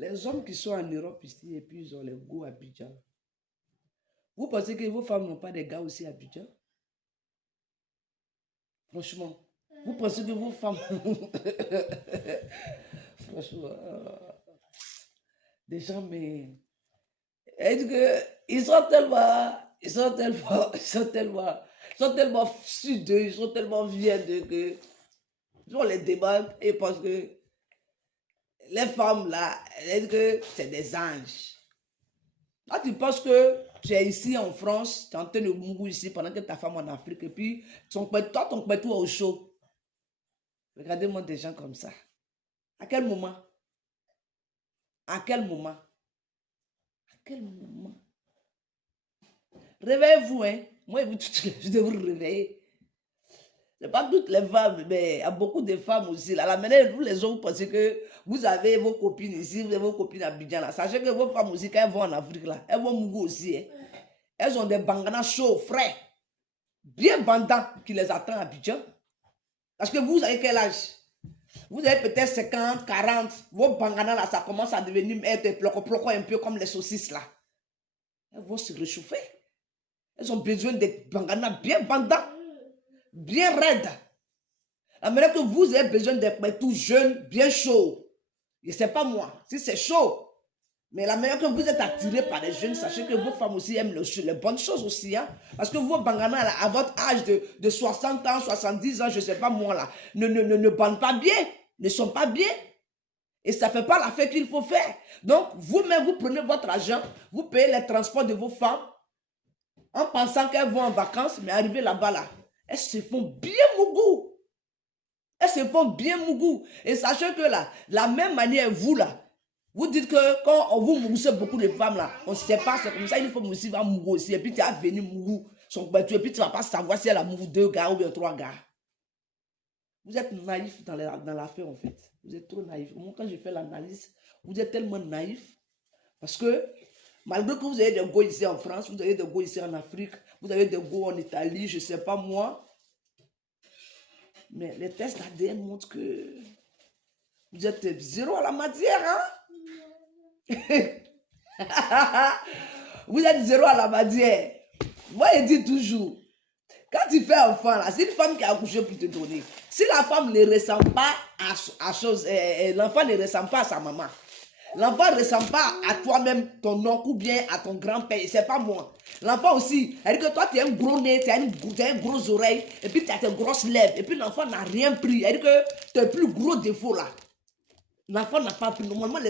Les hommes qui sont en Europe ici et puis ils ont les goûts à Abidjan. Vous pensez que vos femmes n'ont pas des gars aussi à Abidjan? Franchement. Vous pensez que vos femmes... Franchement. Des gens, mais... Est-ce que ils sont tellement... Ils sont tellement sûrs d'eux, ils sont tellement fiers d'eux que... On les demande et parce que les femmes là, est-ce que c'est des anges? Là, tu penses que tu es ici en France, tu es en train de mourir ici pendant que ta femme en Afrique, et puis ton pète tout au chaud. Regardez-moi des gens comme ça. À quel moment? À quel moment? À quel moment? Réveillez-vous, hein. Moi, je dois vous réveiller. Ce n'est pas toutes les femmes, mais il y a beaucoup de femmes aussi. Là, la manière vous les hommes, vous pensez que vous avez vos copines ici, vous avez vos copines à Abidjan. Là. Sachez que vos femmes aussi, quand elles vont en Afrique, là, elles vont mourir aussi. Hein. Elles ont des banganas chauds, frais, bien bandants qui les attendent à Abidjan. Parce que vous avez quel âge? Vous avez peut-être 50, 40. Vos banganas, là, ça commence à devenir être ploco un peu comme les saucisses, là. Elles vont se réchauffer. Elles ont besoin de banganas bien bandants, bien raides. La manière que vous avez besoin d'être tout jeune, bien chaud. Je ne sais pas moi, si c'est chaud. Mais la manière que vous êtes attiré par les jeunes, sachez que vos femmes aussi aiment les bonnes choses aussi. Hein? Parce que vos banganas, là, à votre âge de 60 ans, 70 ans, je ne sais pas moi, là, ne bandent pas bien, ne sont pas bien. Et ça ne fait pas la fête qu'il faut faire. Donc, vous-même, vous prenez votre argent, vous payez les transports de vos femmes, en pensant qu'elles vont en vacances, mais arriver là-bas, là, elles se font bien mougou. Elles se font bien mougou. Et sachez que là, la même manière, vous là, vous dites que quand on vous moussez beaucoup de femmes là, on ne sait pas, c'est comme ça, une femme aussi va mourir aussi. Et puis tu vas venir mourir son battu. Et puis tu ne vas pas savoir si elle a mouru 2 gars ou bien 3 gars. Vous êtes naïf dans l'affaire en fait. Vous êtes trop naïf. Moi, quand je fais l'analyse, vous êtes tellement naïf. Parce que malgré que vous avez des go ici en France, vous avez des go ici en Afrique, vous avez des go en Italie, je ne sais pas moi. Mais les tests ADN montrent que vous êtes zéro à la matière, hein? Vous êtes zéro à la matière. Moi, je dis toujours, quand tu fais enfant, là, c'est une femme qui a accouché pour te donner. Si la femme ne ressemble pas à chose, l'enfant ne ressemble pas à sa maman. L'enfant ne ressemble pas à toi-même, ton oncle ou bien à ton grand-père, c'est pas moi. L'enfant aussi, elle dit que toi tu as un gros nez, tu as une grosse oreille, et puis tu as tes grosses lèvres, et puis l'enfant n'a rien pris. Elle dit que tu as plus gros défaut là. L'enfant n'a pas pris. Normalement,